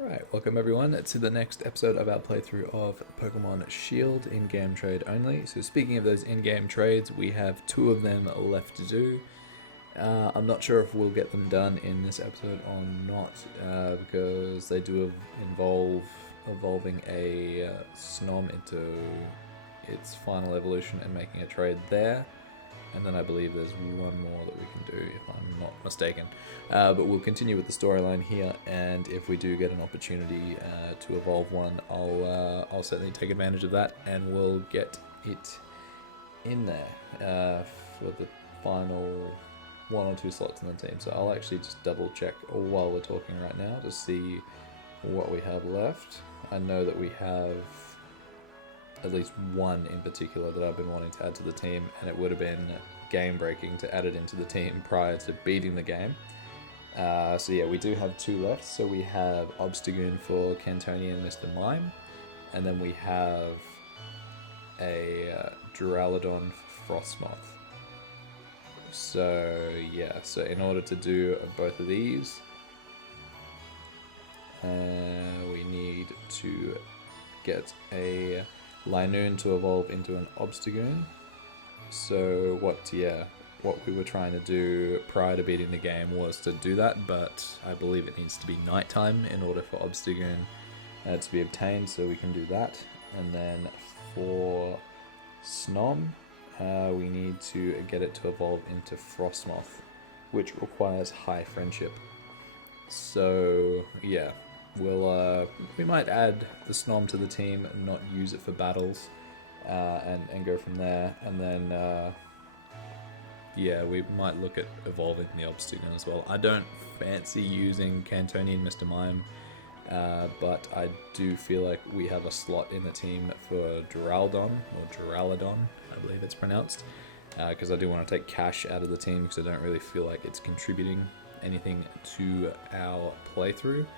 Alright, welcome everyone to the next episode of our playthrough of Pokemon Shield in-game trade only. So speaking of those in-game trades, we have two of them left to do. I'm not sure if we'll get them done in this episode or not, because they do involve evolving a Snom into its final evolution and making a trade there. And then I believe there's one more that we can do, if I'm not mistaken. But we'll continue with the storyline here, and if we do get an opportunity to evolve one, I'll certainly take advantage of that, and we'll get it in there for the final 1 or 2 slots in the team. So I'll actually just double check while we're talking right now to see what we have left. I know that we have at least one in particular that I've been wanting to add to the team, and it would have been game breaking to add it into the team prior to beating the game. So yeah, we do have 2 left. So we have Obstagoon for Cantonian Mr. Mime, and then we have a Duraludon for Frostmoth. So yeah, so in order to do both of these, we need to get a Linoon to evolve into an Obstagoon. So what we were trying to do prior to beating the game was to do that, but I believe it needs to be nighttime in order for Obstagoon to be obtained, so we can do that. And then for Snom, we need to get it to evolve into Frostmoth, which requires high friendship. So yeah, we might add the Snom to the team and not use it for battles, and go from there. And then yeah, we might look at evolving the Obstagoon as well. I don't fancy using Cantonian Mr. Mime, but I do feel like we have a slot in the team for Duraludon, I believe it's pronounced, because I do want to take Cash out of the team because I don't really feel like it's contributing anything to our playthrough.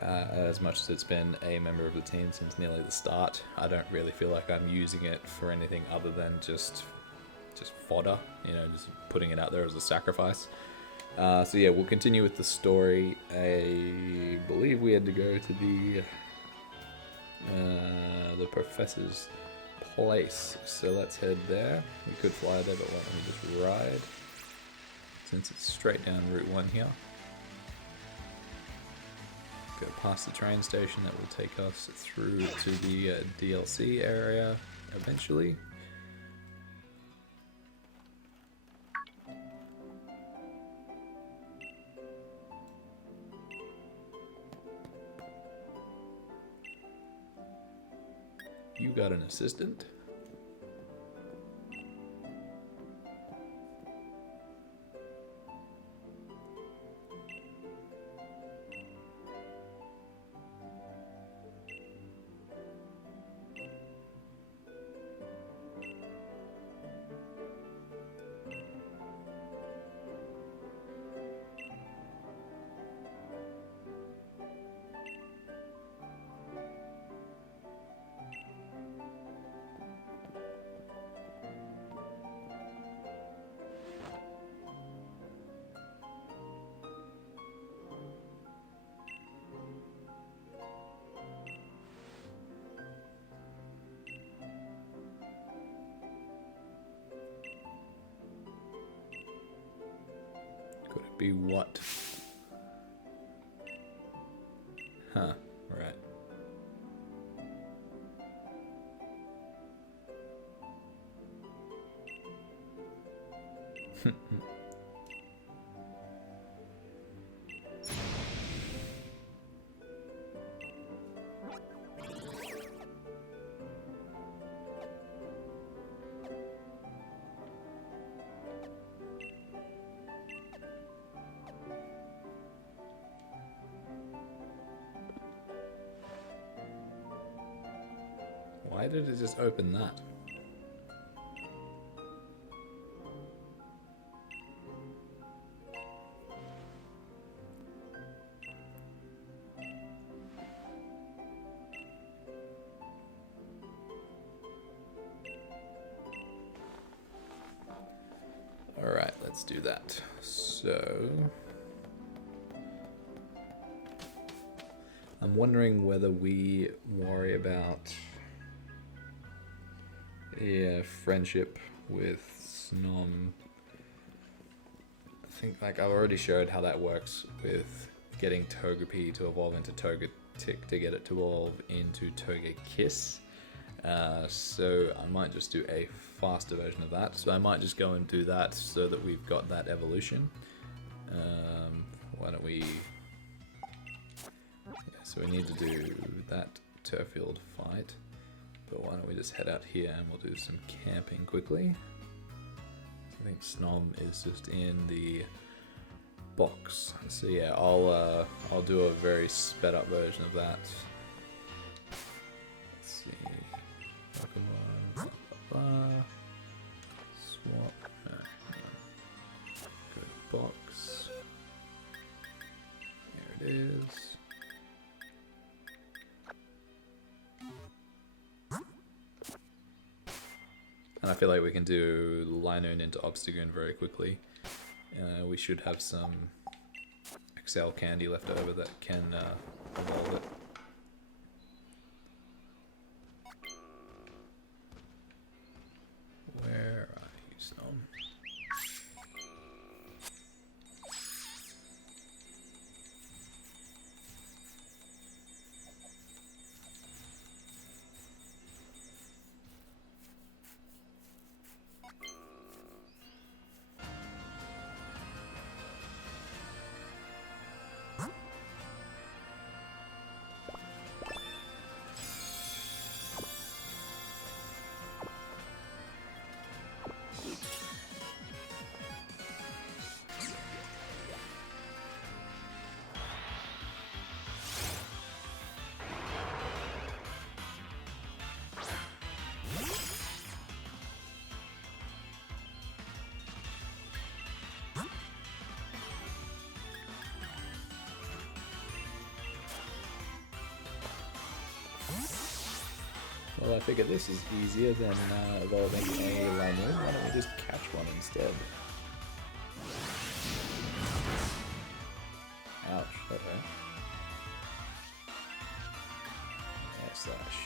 As much as it's been a member of the team since nearly the start, I don't really feel like I'm using it for anything other than just fodder, just putting it out there as a sacrifice. So yeah, we'll continue with the story. I believe we had to go to the professor's place, so let's head there. We could fly there, but why don't we just ride, since it's straight down Route 1 here. Go past the train station that will take us through to the DLC area eventually. You got an assistant? Could it be what? Huh, right. Why did it just open that? Alright, let's do that. So I'm wondering whether we worry about friendship with Snom. I think like I've already showed how that works with getting Togepi to evolve into Togetic to get it to evolve into Togekiss. So I might just do a faster version of that. So I might just go and do that so that we've got that evolution. Why don't we... Yeah, so we need to do that Turffield fight. But why don't we just head out here and we'll do some camping quickly. I think Snom is just in the box. So yeah, I'll do a very sped up version of that. Let's see. Pokémon. Blah, blah, blah. Swap. No. Go to box. There it is. And I feel like we can do Linoon into Obstagoon very quickly. We should have some Excel candy left over that can evolve it. Where are you, Snom? Well, I figure this is easier than evolving a Linoon. Why don't we just catch one instead? Ouch, that hurt. Air slash.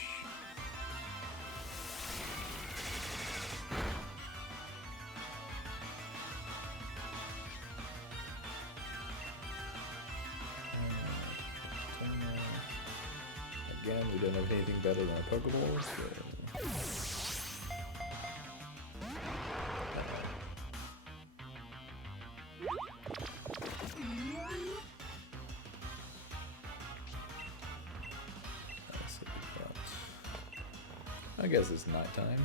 Again, we don't have anything better than a Pokeball, so... I guess it's nighttime.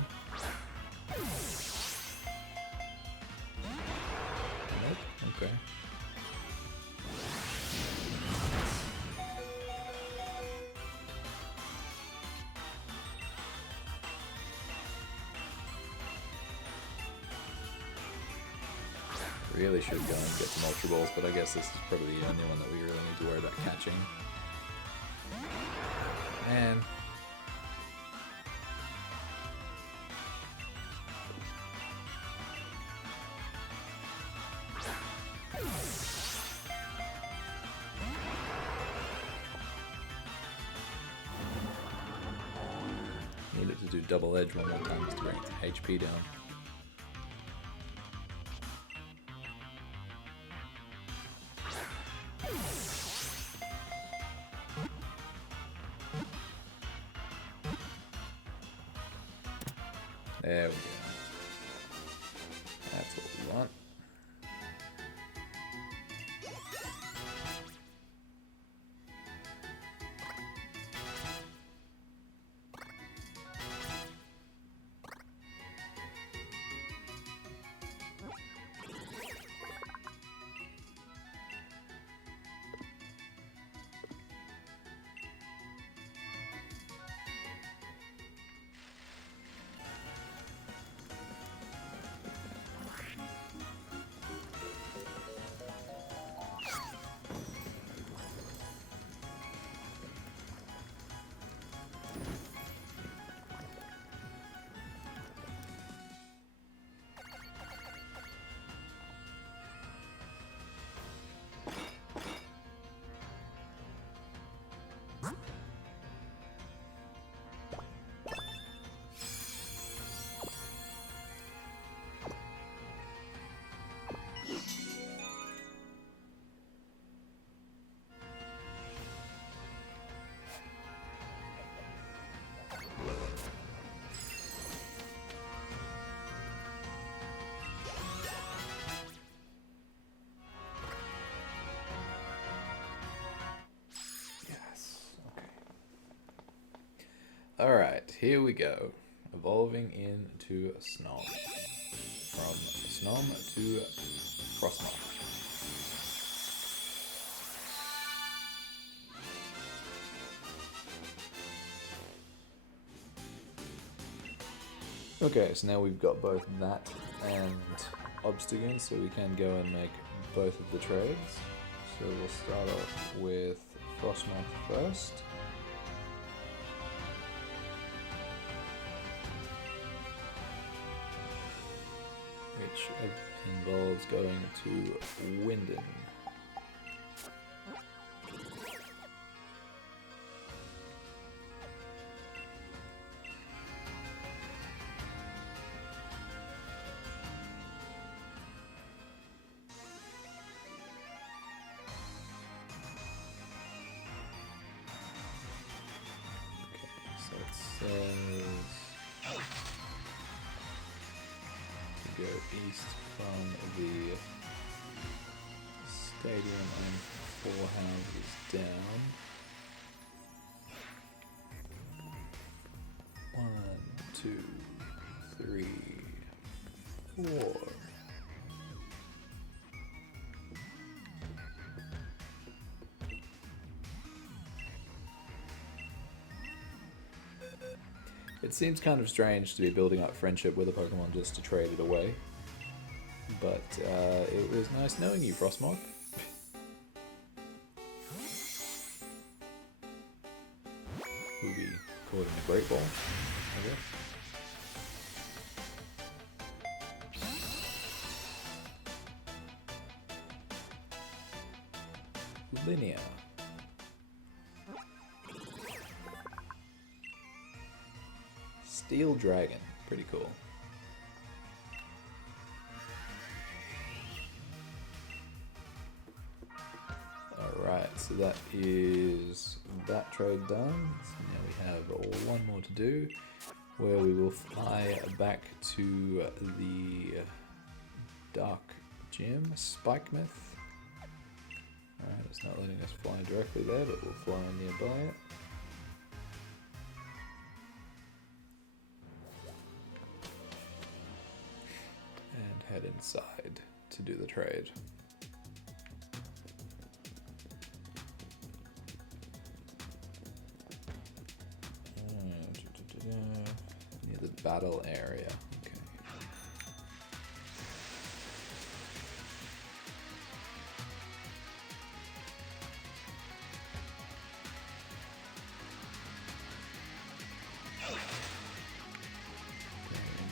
Nope, okay. Really should go and get some Ultra Balls, but I guess this is probably the only one that we really need to worry about catching. Man. Needed to do double edge one more time just to bring HP down. There we go. That's what we want. Alright, here we go. Evolving into Snom. From Snom to Frostmoth. Okay, so now we've got both that and Obstagoon, so we can go and make both of the trades. So we'll start off with Frostmoth first. Which involves going to Winden. Go east from the stadium and 4 houses down. 1, 2, 3, 4. It seems kind of strange to be building up friendship with a Pokemon just to trade it away. But it was nice knowing you, Frostmoth. We'll be caught in a Great Ball, I guess. Linear. Steel Dragon, pretty cool. Alright, so that is that trade done. So now we have one more to do, where we will fly back to the Dark Gym, Spikemouth. Alright, it's not letting us fly directly there, but we'll fly nearby it. Head inside to do the trade. Near the battle area. Okay.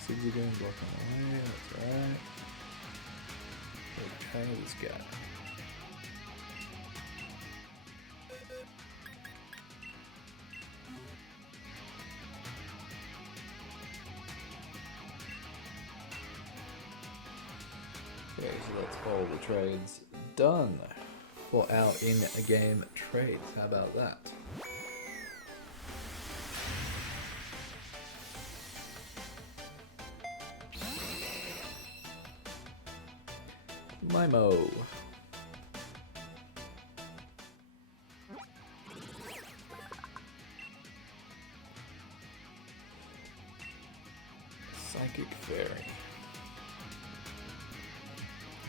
Zigzagoon blocking away, that's right. Okay, let's go. Okay, so that's all the trades done for our in-game trades. How about that? Mimo. Psychic Fairy.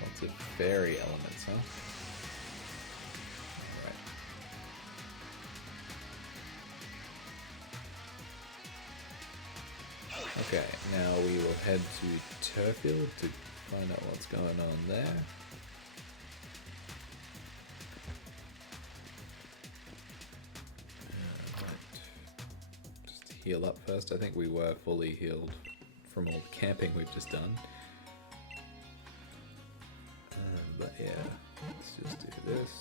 Lots of fairy elements, huh? Alright. Okay, now we will head to Turffield to find out what's going on there. Just heal up first. I think we were fully healed from all the camping we've just done. But yeah, let's just do this.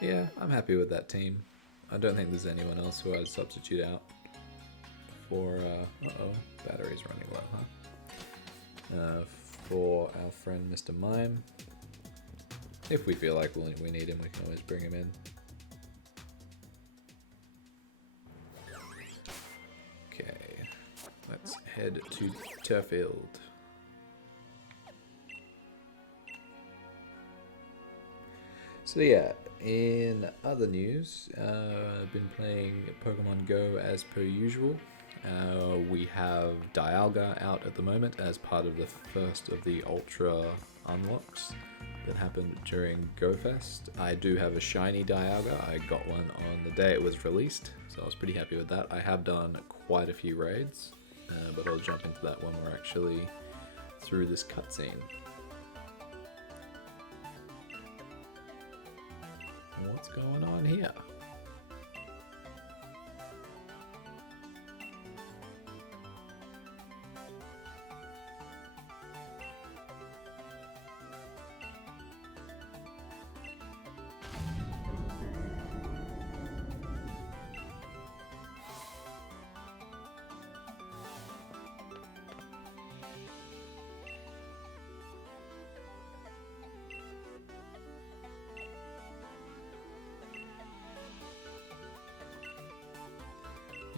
Yeah, I'm happy with that team. I don't think there's anyone else who I'd substitute out for, uh-oh, battery's running low, huh? For our friend Mr. Mime. If we feel like we need him, we can always bring him in. Okay, let's head to Turffield. So yeah, in other news, I've been playing Pokemon Go as per usual. We have Dialga out at the moment as part of the first of the Ultra unlocks that happened during GoFest. I do have a shiny Dialga. I got one on the day it was released, so I was pretty happy with that. I have done quite a few raids, but I'll jump into that when we're actually through this cutscene. What's going on here?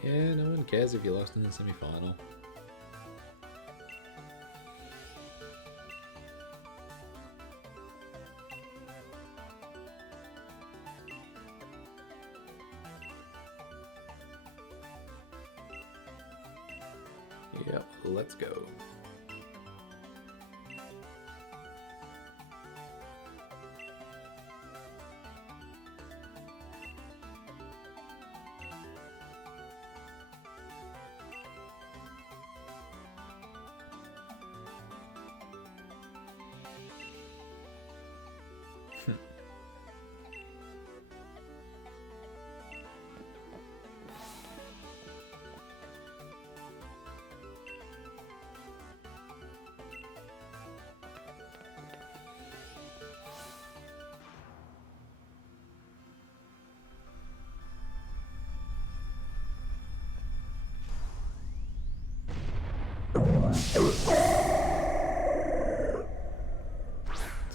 Yeah, no one cares if you lost in the semi-final. Yep, let's go.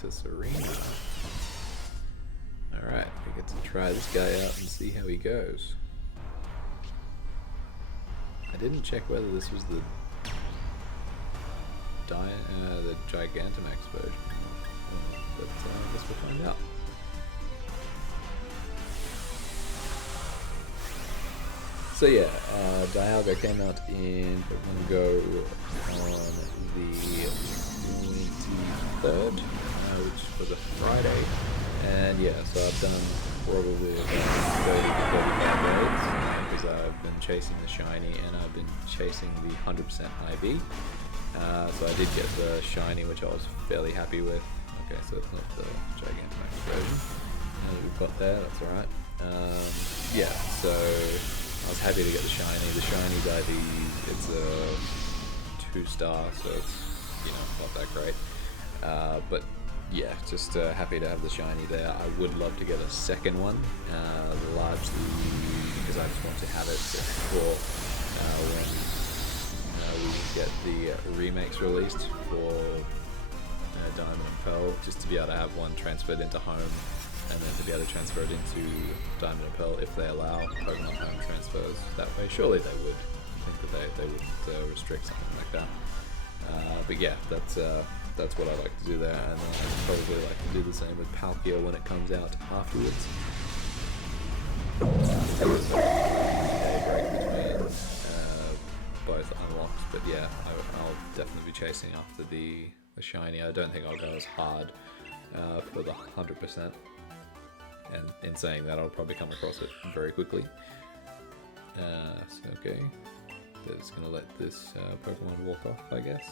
To Serena. Alright, we get to try this guy out and see how he goes. I didn't check whether this was the Gigantamax version, but I guess we'll find out. So yeah, Dialga came out in Pokemon Go on the 23rd, which was a Friday, and yeah, so I've done probably about 30 to 35 raids, because I've been chasing the shiny and I've been chasing the 100% IV. So I did get the shiny, which I was fairly happy with. Okay, so it's not the Gigantamax version we've got there, that's alright. Yeah, so I was happy to get the shiny. The shiny's IV, it's a 2-star, so it's, you know, not that great. But yeah, just happy to have the shiny there. I would love to get a second one, largely because I just want to have it for when we get the remakes released for Diamond and Pearl, just to be able to have one transferred into Home, and then to be able to transfer it into Diamond and Pearl if they allow Pokemon Home transfers that way. Surely they would. I think that they would restrict something like that. But yeah, that's what I like to do there, and then I'd probably like to do the same with Palkia when it comes out afterwards. There was a break between both unlocks, but yeah, I'll definitely be chasing after the shiny. I don't think I'll go as hard for the 100%, and in saying that, I'll probably come across it very quickly. So okay, they're just gonna let this Pokemon walk off, I guess.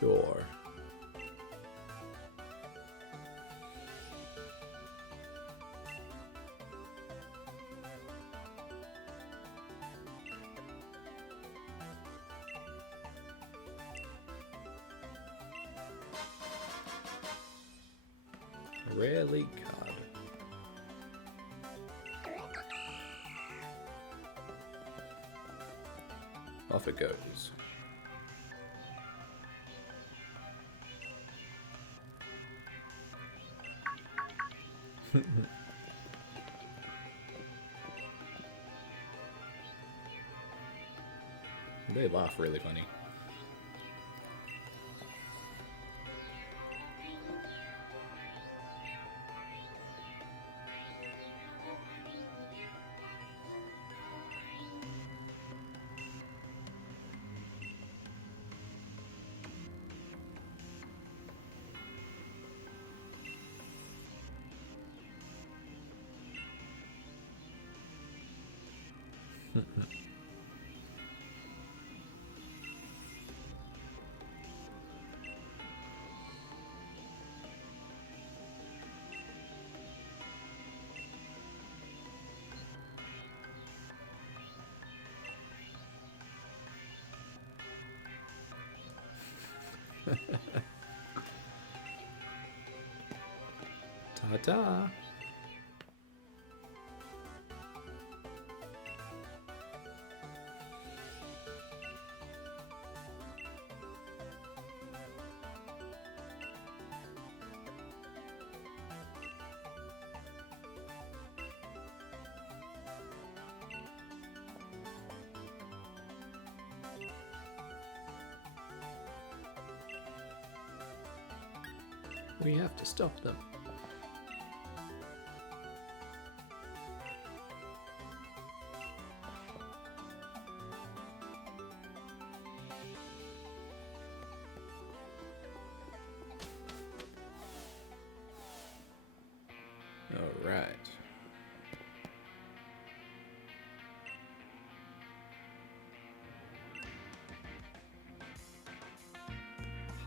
Sure. Rare league card. off it goes. They laugh really funny. Ta-ta! We have to stop them. All right.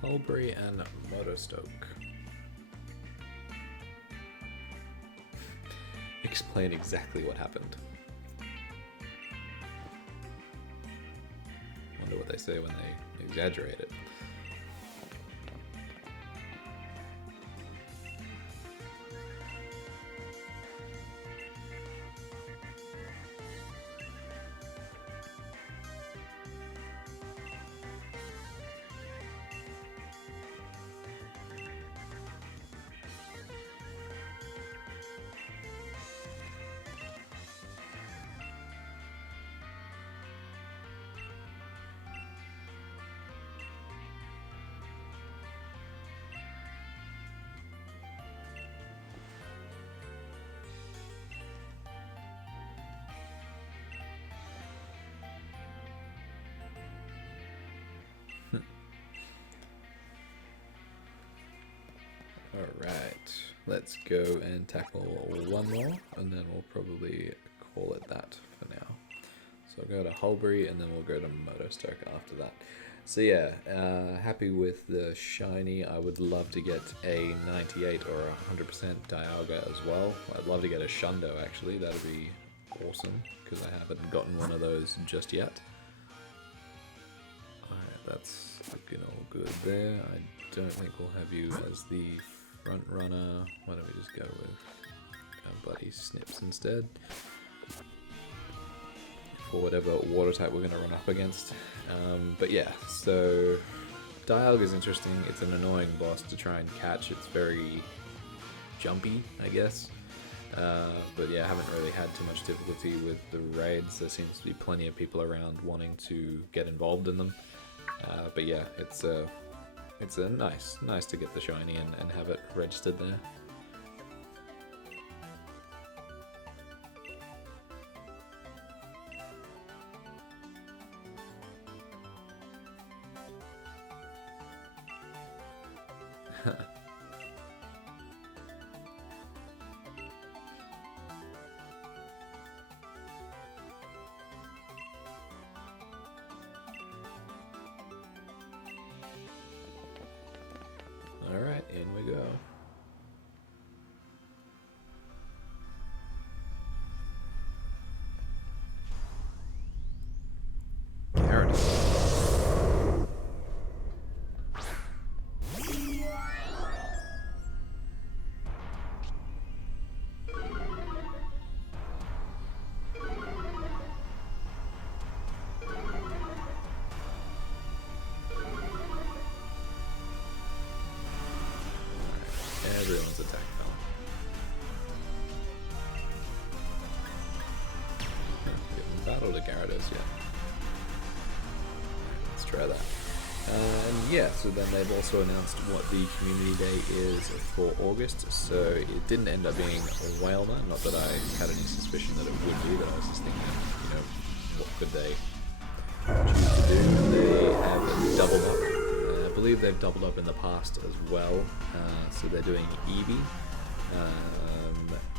Hulbury and Motorstoke. Explain exactly what happened. Wonder what they say when they exaggerate it. Alright, let's go and tackle one more, and then we'll probably call it that for now. So I'll go to Hulbury, and then we'll go to Motorstoke after that. So yeah, happy with the shiny. I would love to get a 98 or 100% Dialga as well. I'd love to get a Shundo actually, that'd be awesome, because I haven't gotten one of those just yet. Alright, that's looking all good there. I don't think we'll have you as the front runner. Why don't we just go with our buddy Snips instead? For whatever water type we're going to run up against. But yeah, so Dialga is interesting. It's an annoying boss to try and catch. It's very jumpy, I guess. But yeah, I haven't really had too much difficulty with the raids. There seems to be plenty of people around wanting to get involved in them. But yeah, it's a nice to get the shiny and have it registered there. Alright, in we go. battled a Gyarados yet. Let's try that. And yeah, so then they've also announced what the community day is for August. So it didn't end up being Whalmer, not that I had any suspicion that it would be, but I was just thinking, you know, what could they choose to do? They have doubled up. I believe they've doubled up in the past as well. So they're doing Eevee.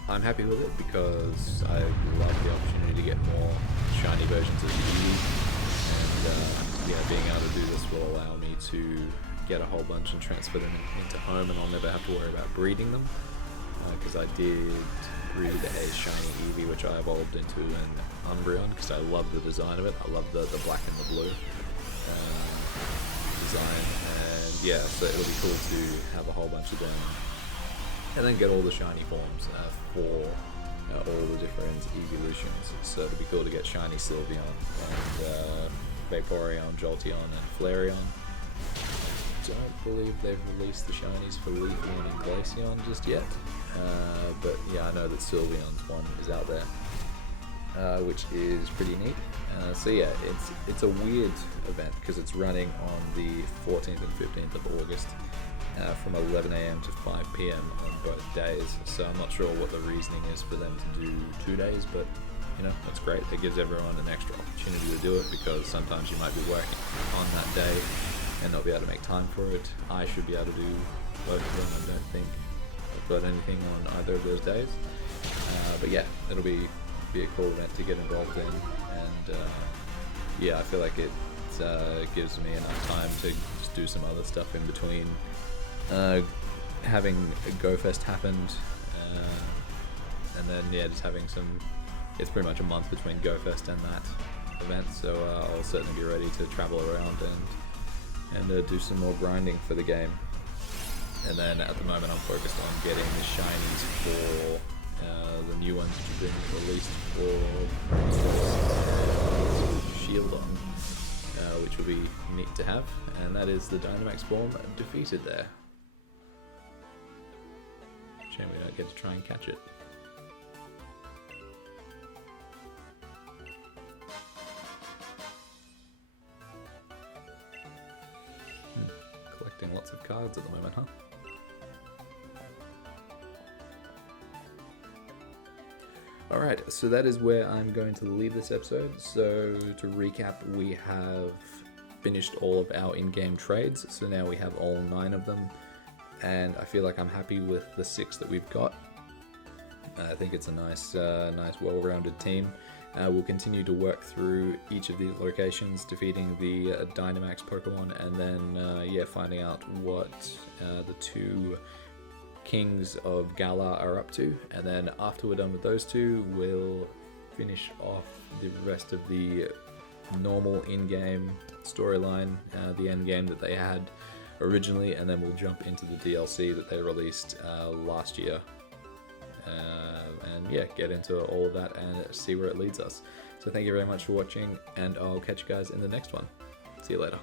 I'm happy with it because I love the opportunity to get more shiny versions of Eevee. And yeah, being able to do this will allow me to get a whole bunch and transfer them into home, and I'll never have to worry about breeding them, because I did breed a shiny Eevee which I evolved into an Umbreon because I love the design of it. I love the black and the blue design, and yeah, so it'll be cool to have a whole bunch of them and then get all the shiny forms for all the different evolutions. So it'll be cool to get shiny Sylveon and Vaporeon, Jolteon, and Flareon. Don't believe they've released the shinies for Leafeon and Glaceon just yet, but yeah, I know that Sylveon's one is out there, which is pretty neat. So yeah, it's a weird event because it's running on the 14th and 15th of August from 11 AM to 5 PM on both days. So I'm not sure what the reasoning is for them to do 2 days, but you know, that's great. It gives everyone an extra opportunity to do it, because sometimes you might be working on that day and not be able to make time for it. I should be able to do both of them. I don't think I've got anything on either of those days. But yeah, it'll be a cool event to get involved in, and yeah, I feel like it gives me enough time to just do some other stuff in between having GoFest happened, and then yeah, just having some. It's pretty much a month between GoFest and that event, so I'll certainly be ready to travel around and do some more grinding for the game. And then at the moment I'm focused on getting the shinies for the new ones which have been released for Shieldon, which will be neat to have, and that is the Dynamax form defeated there. Shame we don't get to try and catch it. Collecting lots of cards at the moment, huh? Alright, so that is where I'm going to leave this episode. So to recap, we have finished all of our in-game trades, so now we have all 9 of them, and I feel like I'm happy with the 6 that we've got. I think it's a nice well-rounded team. We'll continue to work through each of these locations, defeating the Dynamax Pokemon, and then yeah, finding out what the 2 Kings of Galar are up to. And then after we're done with those 2, we'll finish off the rest of the normal in-game storyline, the end game that they had originally, and then we'll jump into the DLC that they released last year. And yeah, get into all of that and see where it leads us. So thank you very much for watching, and I'll catch you guys in the next one. See you later.